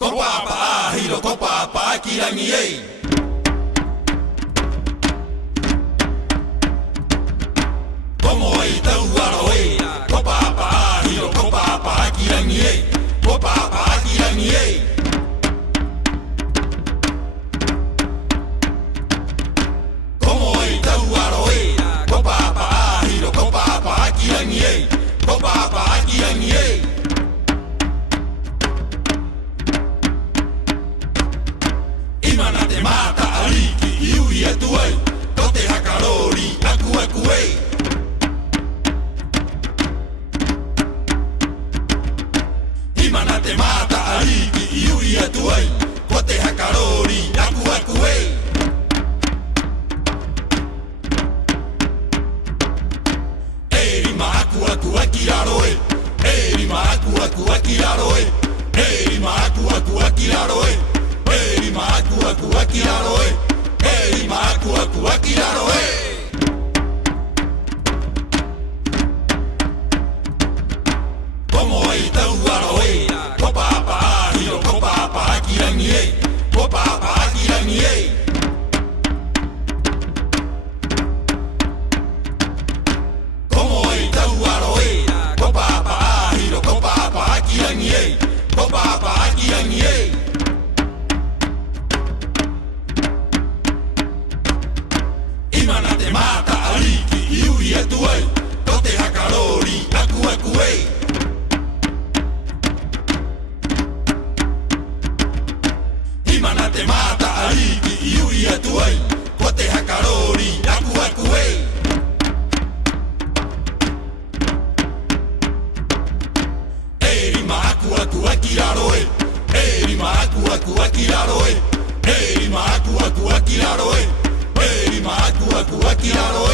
Kopa pa hiro kopa pa kirangi ei. Como ei tau aro ei. Kopa pa hiro kopa pa kirangi ei. Kopa pa kirangi ei. Como ei tau aro ei. Kopa pa hiro kopa pa kirangi ei. Kopa pa kirangi ei. Imana te mata aliki, iui atu ei. Tote hakarori, aku aku ei. Imana te mata aliki, iui atu ei. Tote hakarori, aku aku ei. Erima aku aku akiraro ei. Erima aku aku akiraro ei. Erima aku aku akiraro ei. Erima aku aku akiraro ei. Erima aku aku akiraro ei. Como ei tau aro ei. Kopa pa hiro kopa pa akirangi ei. Kopa pa akirangi ei. Como ei tau aro ei. Kopa pa hiro kopa pa akirangi ei. Kopa pa akirangi ei. Imana te mata aliki, iui atu ei. Tote hakarori, aku aku ei. Imana te mata aliki, iui atu ei. Tote hakarori, aku aku ei. Erima aku aku akiraro ei. Erima aku aku akiraro ei. Erima aku aku akiraro ei. Erima aku aku akiraro ei.